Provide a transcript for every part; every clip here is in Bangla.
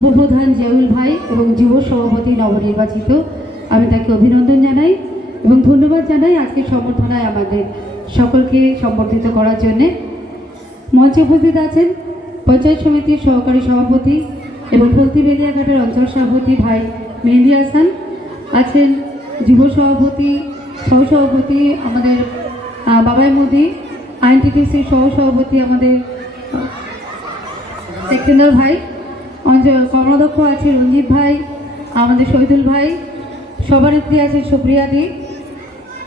উপপ্রধান জিয়াউল ভাই এবং যুব সভাপতি নবনির্বাচিত, আমি তাকে অভিনন্দন জানাই এবং ধন্যবাদ জানাই আজকের সম্বর্ধনায় আমাদের সকলকে সম্বর্ধিত করার জন্যে। মঞ্চে উপস্থিত আছেন পঞ্চায়েত সমিতির সহকারী সভাপতি এবং ফলতি বেলিয়াঘাটের অঞ্চল সভাপতি ভাই মেহেদি হাসান, আছেন যুব সভাপতি সহসভাপতি আমাদের বাবাই মোদি, আইএনটিটিসির সহসভাপতি আমাদের সেকেন্দার ভাই, কর্মাধ্যক্ষ আছে রঞ্জিত ভাই, আমাদের শহীদুল ভাই, সভানেত্রী আছে সুপ্রিয়া দি।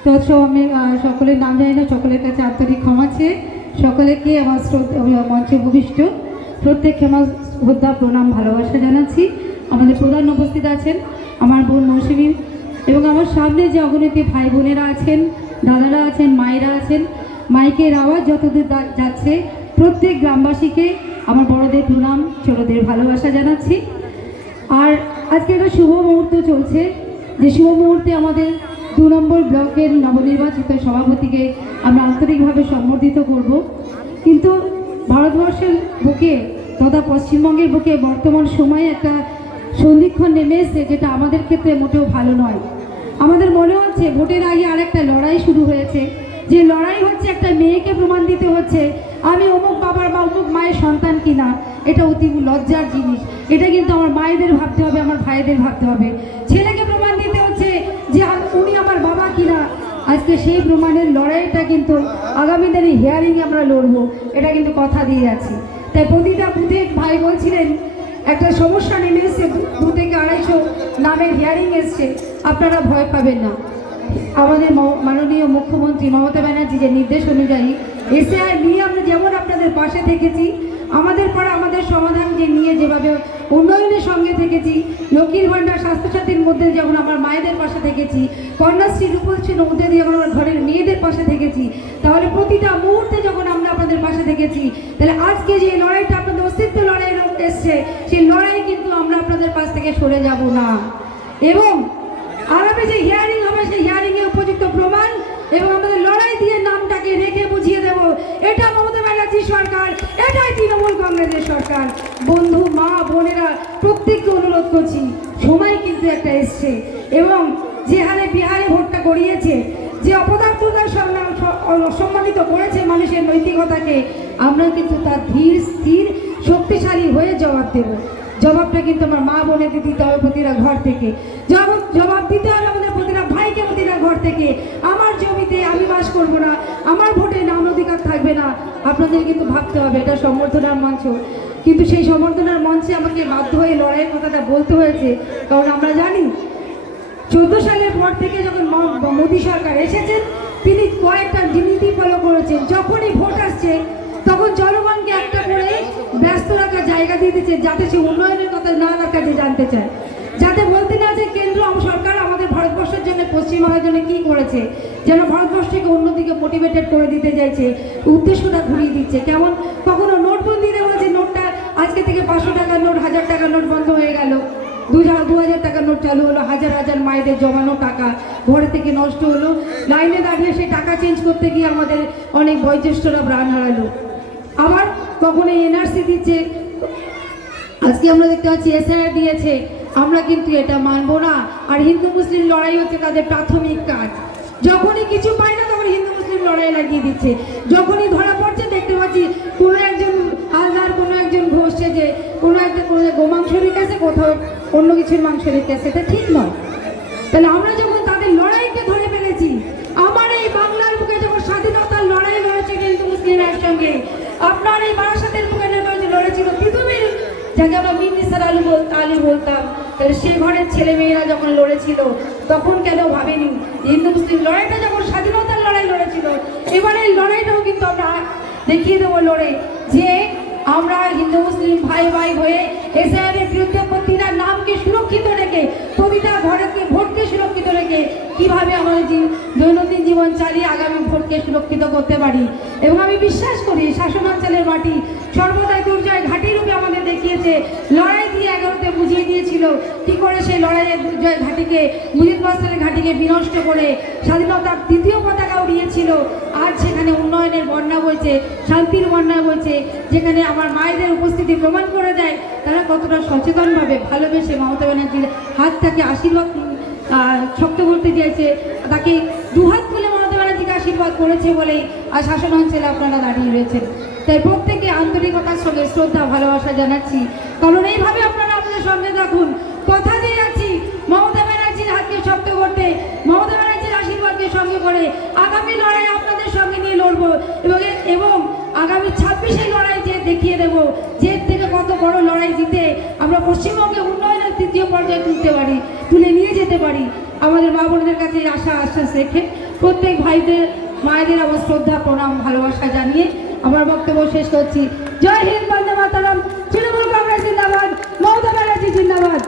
তৎসব আমি সকলের নাম জানি না, সকলের কাছে আন্তরিক ক্ষমা চেয়ে সকলেকে আমার মঞ্চে উপবিষ্ট প্রত্যেক ক্ষমা শ্রদ্ধা প্রণাম ভালোবাসা জানাচ্ছি। আমাদের প্রধান উপস্থিত আছেন আমার বোন মৌসুমী এবং আমার সামনে যে অগণিত ভাই বোনেরা আছেন, দাদারা আছেন, মায়েরা আছেন। মাইকের আওয়াজ যতদূর যাচ্ছে প্রত্যেক গ্রামবাসীকে আমার বড়দের প্রণাম, ছোটদের ভালোবাসা জানাচ্ছি। আর আজকে একটা শুভ মুহূর্ত চলছে, যে শুভ মুহূর্তে আমাদের 2 নম্বর ব্লকের নবনির্বাচিত সভাপতিকে আমরা আন্তরিকভাবে সম্বর্ধিত করব। কিন্তু ভারতবর্ষের বুকে তথা পশ্চিমবঙ্গের বুকে বর্তমান সময়ে একটা সন্ধিক্ষণ নেমে এসছে, যেটা আমাদের ক্ষেত্রে মোটেও ভালো নয়। আমাদের মনে হচ্ছে ভোটের আগে আরেকটা লড়াই শুরু হয়েছে, যে লড়াই হচ্ছে একটা মেয়েকে প্রমাণ দিতে হচ্ছে আমি অমুক বাবার বা অমুক মায়ের সন্তান কিনা। এটা অতি লজ্জার জিনিস। এটা কিন্তু আমার মায়েদের ভাবতে হবে, আমার ভাইদের ভাবতে হবে। ছেলেকে প্রমাণ দিতে হচ্ছে যে উনি আমার বাবা কিনা। আজকে সেই প্রমাণের লড়াইটা কিন্তু আগামী দিনে হিয়ারিংয়ে আমরা লড়বো, এটা কিন্তু কথা দিয়ে যাচ্ছি। তাই প্রতিটা বুথে ভাই বলছিলেন একটা সমস্যা নেমে এসছে, 2 থেকে 250 নামের হিয়ারিং এসছে, আপনারা ভয় পাবেন না। আমাদের মাননীয় মুখ্যমন্ত্রী মমতা ব্যানার্জি যে নির্দেশ অনুযায়ী এসআই নিয়ে আমরা যেমন আপনাদের পাশে থেকেছি, আমাদের পরে আমাদের সমাধানকে নিয়ে যেভাবে উন্নয়নের সঙ্গে থেকেছি, লক্ষ্মীর ভাণ্ডার স্বাস্থ্যসাথীর মধ্যে যখন আমার মায়েদের পাশে থেকেছি, কন্যাশ্রী রূপশ্রীর মধ্যে দিয়ে যখন আমার ঘরের মেয়েদের পাশে থেকেছি, তাহলে প্রতিটা মুহূর্তে যখন আমরা আপনাদের পাশে থেকেছি, তাহলে আজকে যে লড়াইটা আপনাদের অস্তিত্ব লড়াই এসছে, সেই লড়াই কিন্তু আমরা আপনাদের পাশ থেকে সরে যাব না। এবং আগামী যে হিয়ারিং হবে সেই হিয়ারিংয়ে উপযুক্ত প্রমাণ এবং আমাদের লড়াই দিয়ে নামটাকে রেখে বুঝিয়ে দেব এটা মমতা ব্যানার্জি সরকার, এটাই তৃণমূল কংগ্রেসের সরকার। বন্ধু, মা, বোনেরা প্রত্যেককে অনুরোধ করছি, সময় কিন্তু একটা এসছে এবং যে হারে বিহারে ভোটটা করিয়েছে, যে অপদার্থতার সঙ্গে সম্মানিত করেছে মানুষের নৈতিকতাকে, আমরা কিন্তু তার ধীর স্থির শক্তিশালী হয়ে জবাব দেব। জবাবটা কিন্তু আমার মা বোনেদের দিতে হবে প্রতিটা ঘর থেকে, জবাব দিতে হবে আমাদের প্রতিটা ভাইকে প্রতিটা ঘর থেকে। আমার জমিতে আমি বাস করব না, আমার ভোটে নাম অধিকার থাকবে না। আপনাদের কিন্তু ভাবতে হবে এটা সম্বর্ধনার মঞ্চ, কিন্তু সেই সম্বর্ধনার মঞ্চে আমাকে বাধ্য হয়ে লড়াইয়ের কথাটা বলতে হয়েছে। কারণ আমরা জানি 14 সালের পর থেকে যখন মোদী সরকার এসেছেন, তিনি কয়েকটা নীতি ফলো করেছেন। যখনই ভোট আসছে তখন জনগণকে একটা করে ব্যস্ত রাখার জায়গা দিয়ে দিচ্ছে, যাতে সে উন্নয়নের কথা না তার কাছে জানতে চায়, যাতে বলতে না যে কেন্দ্র সরকার আমাদের ভারতবর্ষের জন্য, পশ্চিমবঙ্গের জন্য কী করেছে, যেন ভারতবর্ষকে অন্যদিকে মোটিভেটেড করে দিতে চাইছে, উদ্দেশ্যটা ঘুরিয়ে দিচ্ছে। কেমন কখনো নোটবন্দি দেওয়া যে নোটটা আজকে থেকে 500 টাকার নোট, 1000 টাকার নোট বন্ধ হয়ে গেল, 2000 টাকার নোট চালু হলো, হাজার হাজার মায়েদের জমানো টাকা ঘরে থেকে নষ্ট হলো, লাইনে দাঁড়িয়ে সেই টাকা চেঞ্জ করতে গিয়ে আমাদের অনেক বয়োজ্যেষ্ঠরা প্রাণ হারালো। আবার কখনো এনআরসি দিচ্ছে, আজকে আমরা দেখতে পাচ্ছি এসআইআর দিয়েছে। আমরা কিন্তু এটা মানবো না। আর হিন্দু মুসলিম লড়াই হচ্ছে তাদের প্রাথমিক কাজ। যখনই কিছু পায় না তখন হিন্দু মুসলিম লড়াই লাগিয়ে দিচ্ছে। যখনই ধরা পড়ছে দেখতে পাচ্ছি কোনো একজন হালদার, কোনো একজন ঘোষ, যে কোনো গোমাংস রেখেছে, কোথাও অন্য কিছুর মাংস রেখেছে, এটা ঠিক নয়। তাহলে আমরা যখন তাদের লড়াইকে ধরে ফেলেছি, আমার এই বাংলার বুকে যখন স্বাধীনতার লড়াই লড়েছে হিন্দু মুসলিম একসঙ্গে, আপনার এই বারাসাতের বুকে লড়েছিল পৃথিবীর, যাকে আমরা মিনিসার আলী বলতাম, তাহলে সে ঘরের ছেলে মেয়েরা যখন লড়েছিল তখন কেন ভাবেনি হিন্দু মুসলিম লড়াইটা যখন স্বাধীনতার লড়াই লড়েছিল, এবারে এই লড়াইটাও কিন্তু আমরা দেখিয়ে দেবো লড়ে, যে আমরা হিন্দু মুসলিম ভাই ভাই হয়ে এসআইআরের বিরুদ্ধে প্রতিটা নামকে সুরক্ষিত রেখে, প্রতিটা ঘরকে ভোটকে সুরক্ষিত রেখে কীভাবে আমাদের দৈনন্দিন জীবন চালিয়ে আগামী ভোটকে সুরক্ষিত করতে পারি। এবং আমি বিশ্বাস করি শাসনাঞ্চলের মাটি সর্বদাই দুর্জয় ঘাঁটি রূপে আমাদের দেখিয়েছে। লড়াই দিয়ে 11তে বুঝিয়ে দিয়েছিল কী করে সেই লড়াইয়ের দুর্জয় ঘাঁটিকে, মুজিববাসের ঘাঁটিকে বিনষ্ট করে স্বাধীনতার 2য় পতাকা উড়িয়েছিল। আজ সেখানে উন্নয়নের বন্যা বইছে, শান্তির বন্যা বইছে, যেখানে আমার মায়েদের উপস্থিতি প্রমাণ করে দেয় তারা কতটা সচেতনভাবে ভালোবেসে মমতা ব্যানার্জির হাতটাকে আশীর্বাদ শক্ত করতে চাইছে, তাকে দুহাত খুলে মমতা ব্যানার্জিকে আশীর্বাদ করেছে বলেই আর শাসন অঞ্চলে আপনারা দাঁড়িয়ে রয়েছেন। তাই প্রত্যেকে আন্তরিকতার সঙ্গে শ্রদ্ধা ভালোবাসা জানাচ্ছি, কারণ এইভাবে আপনারা আমাদের সঙ্গে থাকুন। কথা দিয়ে যাচ্ছি মমতা ব্যানার্জির হাতকে শক্ত করতে, মমতা ব্যানার্জির আশীর্বাদকে সঙ্গে করে আগামী লড়াই আপনাদের সঙ্গে নিয়ে লড়বো এবং আগামী 26-এ লড়াই যে দেখিয়ে দেবো যে থেকে কত বড় লড়াই জিতে আমরা পশ্চিমবঙ্গে উন্নয়নের তৃতীয় পর্যায়ে তুলে নিয়ে যেতে পারি। আমাদের মা বোনদের কাছে আশা আশ্বাস রেখে প্রত্যেক ভাইদের মায়েদের আমার শ্রদ্ধা প্রণাম ভালোবাসা জানিয়ে আমার বক্তব্য শেষ করছি। জয় হিন্দ, বন্দে মাতরম, তৃণমূল কংগ্রেস জিন্দাবাদ, মমতা ব্যানার্জি জিন্দাবাদ।